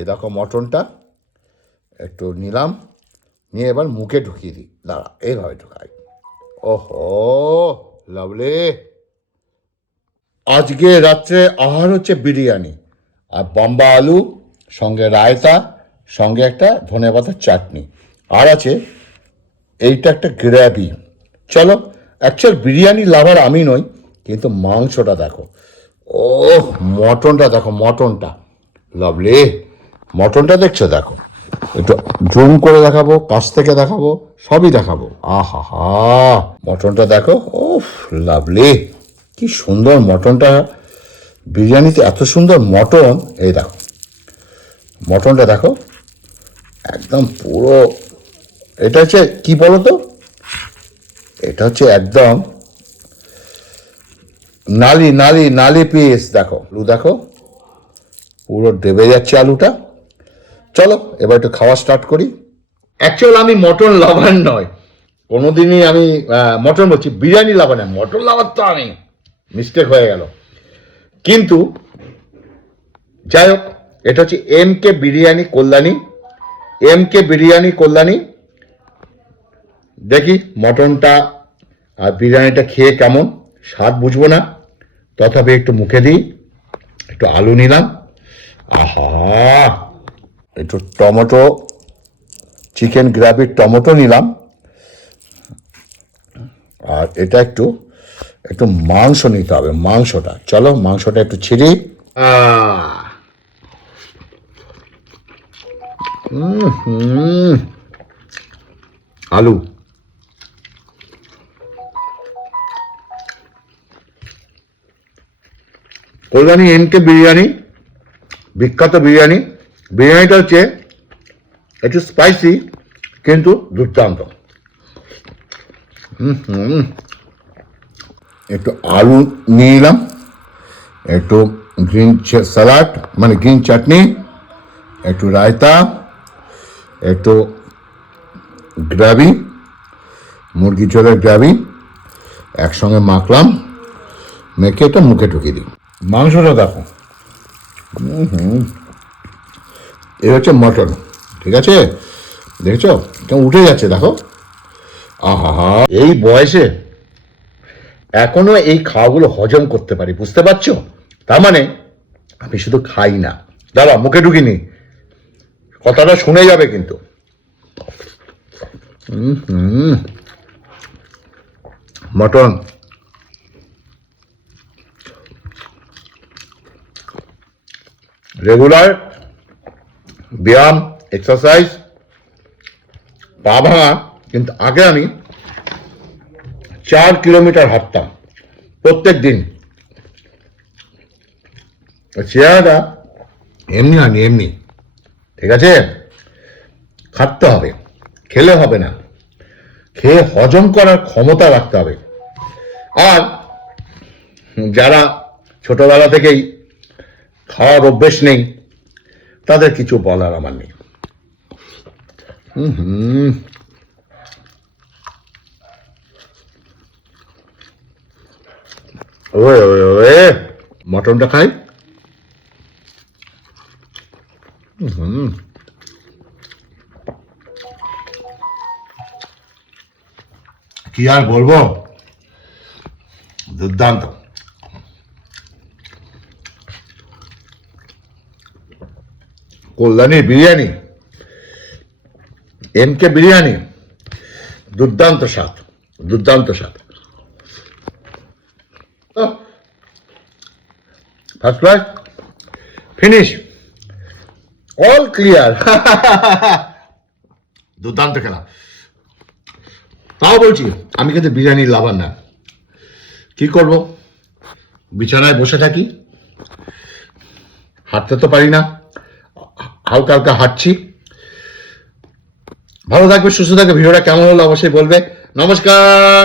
এই দেখো মটনটা একটু নিলাম, নিয়ে এবার মুখে ঢুকিয়ে দিই। দাঁড়া, এইভাবে ঢুকাই। ওহো, লাভলি। আজকে রাত্রে আহার হচ্ছে বিরিয়ানি আর বাম্বা আলু, সঙ্গে রায়তা, সঙ্গে একটা ধনেপাতার চাটনি, আর আছে এইটা একটা গ্রেভি। চলো, অ্যাকচুয়াল বিরিয়ানি লাভার আমি নই, কিন্তু মাংসটা দেখো, ও মটনটা দেখো, মটনটা লাভলি। মটনটা দেখছো, দেখো, একটু জুম করে দেখাবো, কাছ থেকে দেখাবো, সবই দেখাবো। আহা হা, মটনটা দেখো, ও লাভলি, কি সুন্দর মটনটা। বিরিয়ানিতে এত সুন্দর মটন। এই দেখো মটনটা দেখো, একদম পুরো, এটা হচ্ছে কি বলো তো, এটা হচ্ছে একদম নালি নালি নালি পিস। দেখো আলু, দেখো পুরো ডেবে যাচ্ছে আলুটা। চলো এবার একটু খাওয়া স্টার্ট করি। অ্যাকচুয়াল আমি মটন লাভার নয়, কোনোদিনই আমি মটন বলছি, বিরিয়ানি লাভার নয়, মটন লাভার তো আমি, মিস্টেক হয়ে গেল। কিন্তু যাই হোক, এটা হচ্ছে MK বিরিয়ানি কল্যাণী, MK বিরিয়ানি কল্যাণী। দেখি মটনটা আর বিরিয়ানিটা খেয়ে কেমন স্বাদ বুঝবো না, তথাপি একটু মুখে দিই। একটু আলু নিলাম, আহা, একটু টমেটো, চিকেন গ্রেভির টমেটো নিলাম, আর এটা একটু একটু মাংস নিতে হবে, মাংসটা। চলো মাংসটা একটু ছিঁড়ি। আলু, কল্যাণী MK বিরিয়ানি, বিখ্যাত বিরিয়ানি। বিরিয়ানিটা হচ্ছে একটু স্পাইসি কিন্তু দুর্দান্ত। একটু আলু নিয়ে নিলাম, একটু গ্রিন স্যালাড মানে গ্রিন চাটনি, একটু রায়তা, একটু গ্রেভি, মুরগি ঝোলের গ্রেভি একসঙ্গে মাখলাম, মেখে এটা মুখে ঢুকিয়ে দিই। মাংসটা দেখো, এ হচ্ছে মটন, ঠিক আছে, দেখছো কেমন উঠে যাচ্ছে, দেখো। আহা, এই বয়সে এখনো এই খাওয়াগুলো হজম করতে পারি, বুঝতে পারছো? তার মানে আমি শুধু খাই না, দাঁড়া মুখে ঢুকিনি, কথাটা শুনে যাবে কিন্তু। মটন, রেগুলার ব্যায়াম, এক্সারসাইজ, পা ভাঙা, কিন্তু আগে আমি 4 কিলোমিটার হাঁটতাম প্রত্যেক দিন। চেহারাটা এমনি হয়নি, এমনি, ঠিক আছে। খাটতে হবে, খেলে হবে না, খেয়ে হজম করার ক্ষমতা রাখতে হবে। আর যারা ছোটবেলা থেকেই খাওয়ার অভ্যেস নেই, তাদের কিছু বলার আমার নেই। ওয়ে মটনটা খাই। কি আর বলবো, দুর্দান্ত। কল্যাণী বিরিয়ানি, MK বিরিয়ানি, দুর্দান্ত স্বাদ, দুর্দান্ত স্বাদ, first class, finish, all clear. দুর্দান্ত খেলা। তাও বলছি আমি কিন্তু বিরিয়ানি লাভার না, কি করব, বিছানায় বসে থাকি, হাঁটতে তো পারি না, হালকা হালকা হাঁটছি। ভালো থাকবে, সুস্থ থাকবে। ভিডিওটা কেমন হলো অবশ্যই বলবে। নমস্কার।